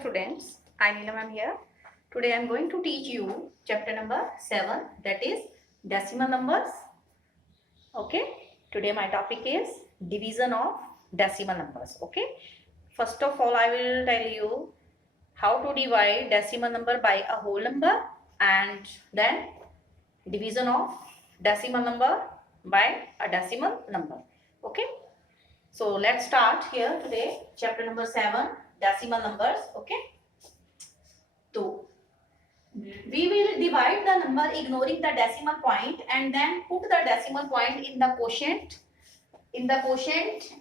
students, I Neelam am here. Today I am going to teach you chapter number 7, that is decimal numbers. Okay, today my topic is division of decimal numbers. Okay, first of all I will tell you how to divide decimal number by a whole number and then division of decimal number by a decimal number. Okay, so let's start here today chapter number 7, decimal numbers. Okay, so we will divide the number ignoring the decimal point and then put the decimal point in the quotient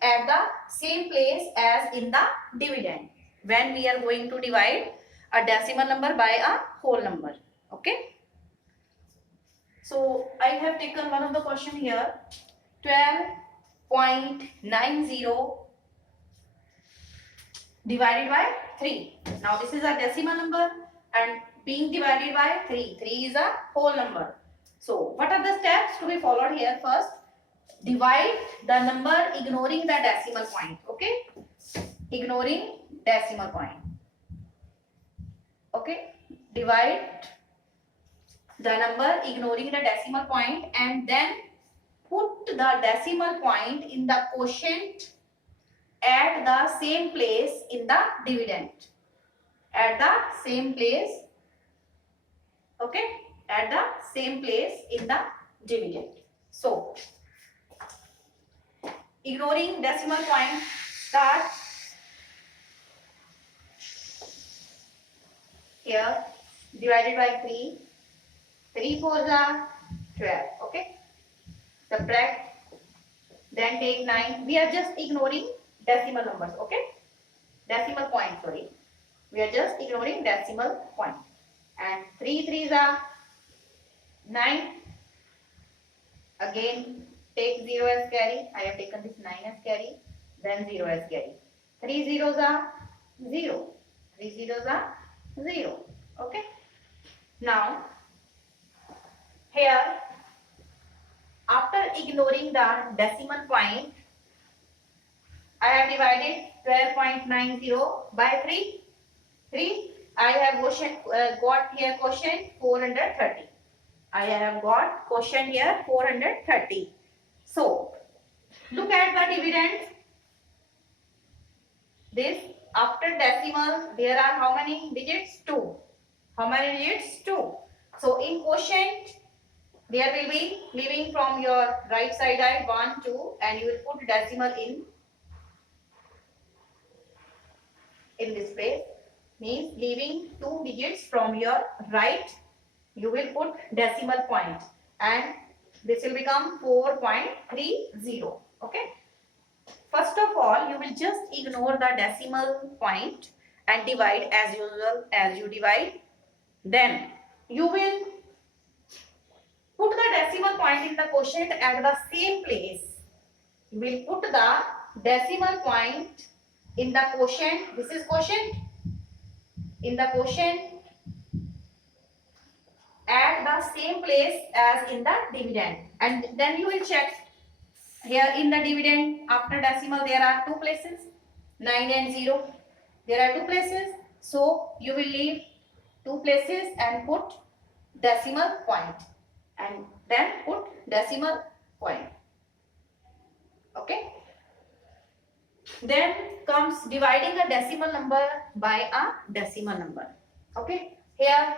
at the same place as in the dividend when we are going to divide a decimal number by a whole number. Okay, so I have taken one of the question here, 12.90 divided by 3. Now this is a decimal number and being divided by 3. 3 is a whole number. So what are the steps to be followed here? First, divide the number ignoring the decimal point. Okay, ignoring decimal point. Okay, divide the number ignoring the decimal point and then put the decimal point in the quotient at the same place in the dividend. At the same place. Okay, at the same place in the dividend. So ignoring decimal point, start here, divided by 3. 3 4s are 12. Okay, subtract, then take 9. We are just ignoring decimal numbers. Okay, decimal point, sorry, we are just ignoring decimal point. And 3 3s are 9. Again take 0 as carry. I have taken this 9 as carry, then 0 as carry. 3 zeros are 0. 3 zeros are 0. Okay, now here after ignoring the decimal point, I have divided 12.90 by 3. 3. I have got here quotient 430. I have got quotient here 430. So look at the dividend. This after decimal there are how many digits? 2. How many digits? 2. So in quotient there will be leaving from your right side 1 2 and you will put decimal in this place, means leaving 2 digits from your right you will put decimal point and this will become 4.30. Okay, first of all you will just ignore the decimal point and divide as usual as you divide. Then you will put the decimal point in the quotient at the same place. You will put the decimal point in the quotient. This is quotient. In the quotient at the same place as in the dividend. And then you will check here in the dividend after decimal there are 2 places, 9 and 0. There are 2 places. So you will leave 2 places and put decimal point. And then put decimal point. Okay. Then comes dividing a decimal number by a decimal number. Okay, here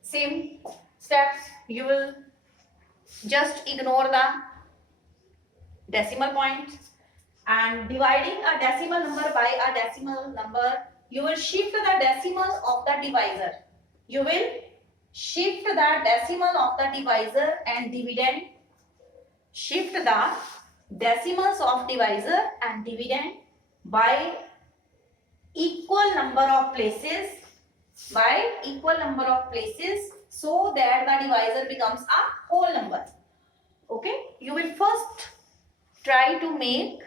same steps, you will just ignore the decimal point and dividing a decimal number by a decimal number, you will shift the decimals of the divisor. You will shift the decimal of the divisor and dividend. Shift the decimals of divisor and dividend by equal number of places, so that the divisor becomes a whole number. Okay, you will first try to make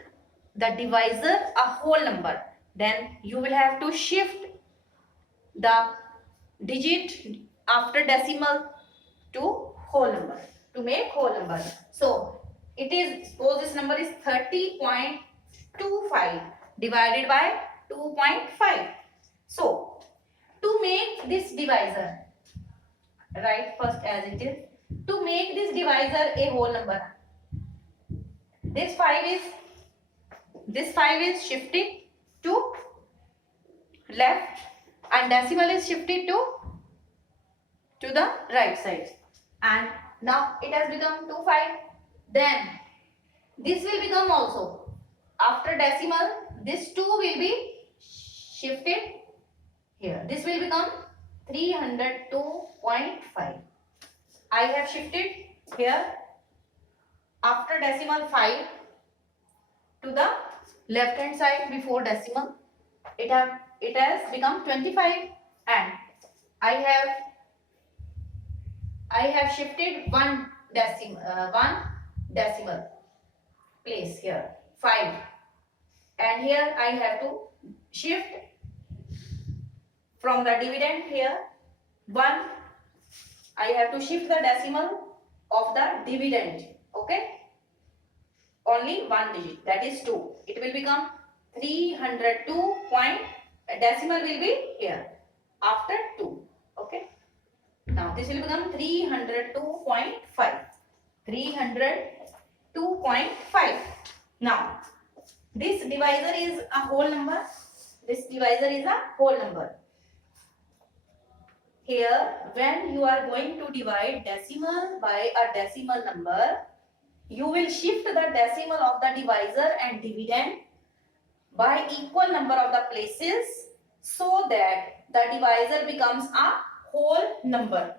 the divisor a whole number, then you will have to shift the digit after decimal to whole number to make whole number. So it is, suppose this number is 30.25 divided by 2.5. make this divisor, write first as it is. To make this divisor a whole number, this 5 is shifted to left and decimal is shifted to the right side, and now it has become 25. Then this will become also, after decimal this 2 will be shifted here. This will become 302.5. I have shifted here after decimal 5 to the left hand side before decimal. It has become 25, and I have shifted one decimal place here, 5, and here I have to shift from the dividend here 1. I have to shift the decimal of the dividend, okay, only one digit, that is 2. It will become 302 point, decimal will be here after 2, okay. Now this will become 302.5. 302.5. Now this divisor is a whole number. This divisor is a whole number. Here, when you are going to divide decimal by a decimal number, you will shift the decimal of the divisor and dividend by equal number of the places, so that the divisor becomes a whole number.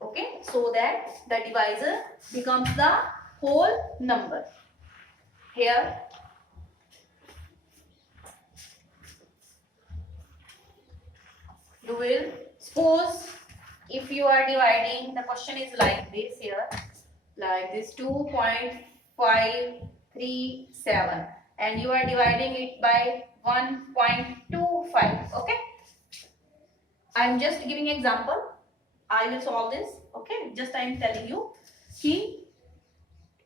Okay, so that the divisor becomes the whole number. Here you will suppose, if you are dividing, the question is like this here, like this 2.537, and you are dividing it by 1.25. okay, I am just giving example. I will solve this, okay. Just I am telling you, see,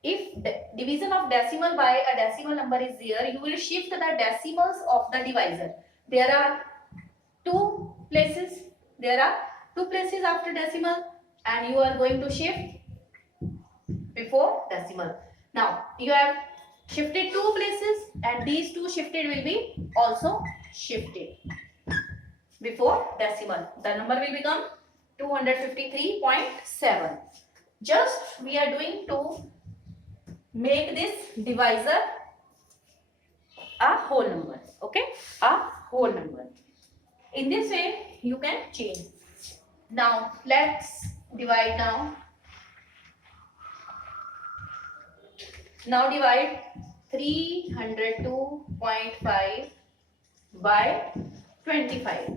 if the division of decimal by a decimal number is there, you will shift the decimals of the divisor. There are two places after decimal, and you are going to shift before decimal. Now you have shifted 2 places, and these 2 shifted will be also shifted before decimal. The number will become 253.7. Just we are doing to make this divisor a whole number, okay, a whole number. In this way you can change. Now let's divide now. Now divide 302.5 by 25.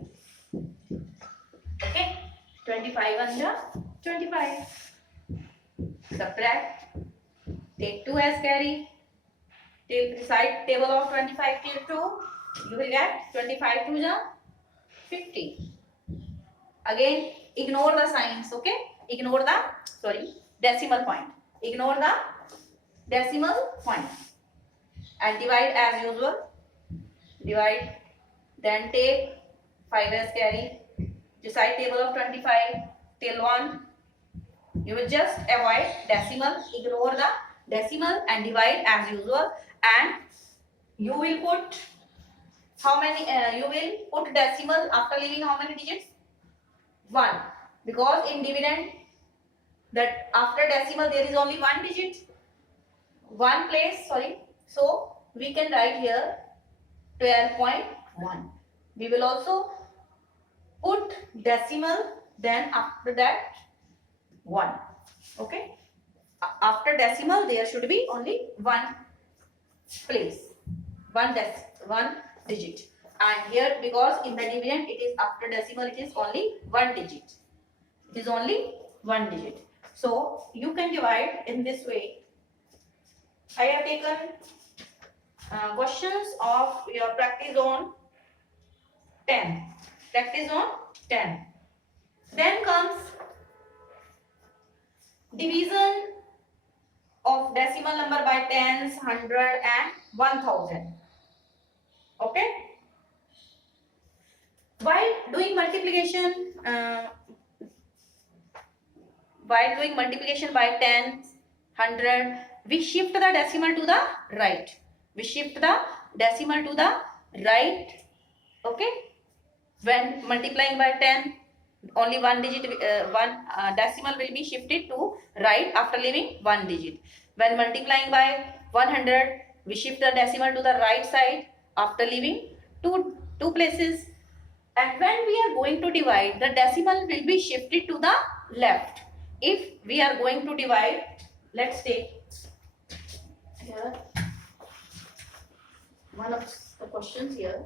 Okay, 25 under 25. Subtract. Take 2 as carry. Take side table of 25 till 2. You will get 25 to the 50. Again, ignore the signs, okay? Ignore the, decimal point. Ignore the decimal point. And divide as usual. Divide. Then take 5 as carry. Side table of 25 till 1. You will just avoid decimal. Ignore the decimal and divide as usual. And you will put how many? You will put decimal after leaving how many digits? 1. Because in dividend, that after decimal there is only 1 digit. 1 place, So we can write here 12.1. We will also put decimal, then after that 1. Okay. After decimal there should be only 1 place, 1 digit. And here, because in the dividend it is after decimal, it is only 1 digit. It is only 1 digit. So you can divide in this way. I have taken questions of your practice on 10. Practice on 10. Then comes division of decimal number by tens, 100 and 1000. Okay. While doing multiplication, uh, while doing multiplication by 10, 100, we shift the decimal to the right. We shift the decimal to the right. Okay. When multiplying by 10, only one digit, one decimal will be shifted to right after leaving one digit. When multiplying by 100, we shift the decimal to the right side after leaving two places. And when we are going to divide, the decimal will be shifted to the left. If we are going to divide, let's take here one of the questions here,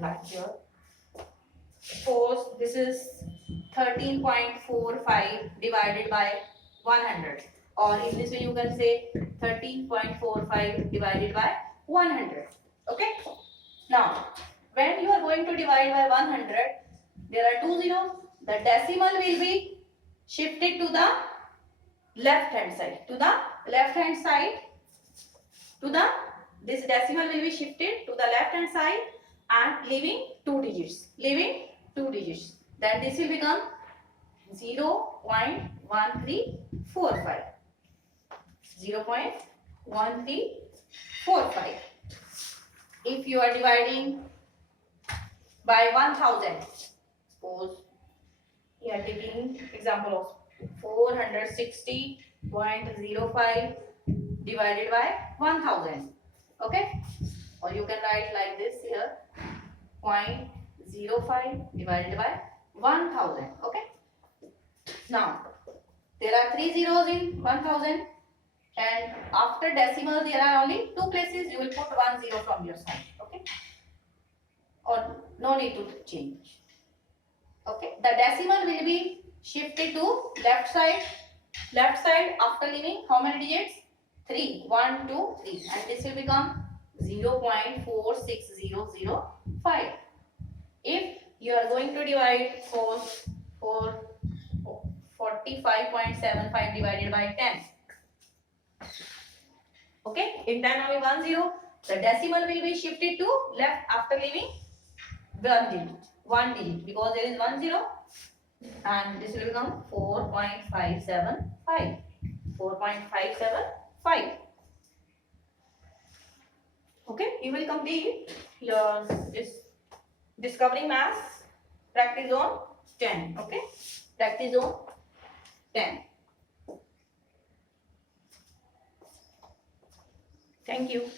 like here. Suppose this is 13.45 divided by 100, or in this way you can say 13.45 divided by 100. Okay. Now, when you are going to divide by 100, there are two zeros. The decimal will be shifted to the left hand side. To the left hand side. This decimal will be shifted to the left hand side and leaving two digits. Then this will become 0.1345. 0.1345. If you are dividing by 1000, suppose we are taking example of 460.05 divided by 1000. Okay, or you can write like this here, 0.05 divided by 1000. Okay. Now there are three zeros in 1000, and after decimal there are only two places. You will put one zero from your side. Okay, or no need to change. Okay, the decimal will be shifted to left side. Left side after leaving how many digits? 3. 1, 2, 3. And this will become 0.46005. If you are going to divide 45.75 divided by 10. Okay, in 10 only 1 0. The decimal will be shifted to left after leaving one digit because there is 1 0, and this will become 4.575. 4.575. Okay, you will complete your discovering maths practice on 10. Okay, practice on 10. Thank you.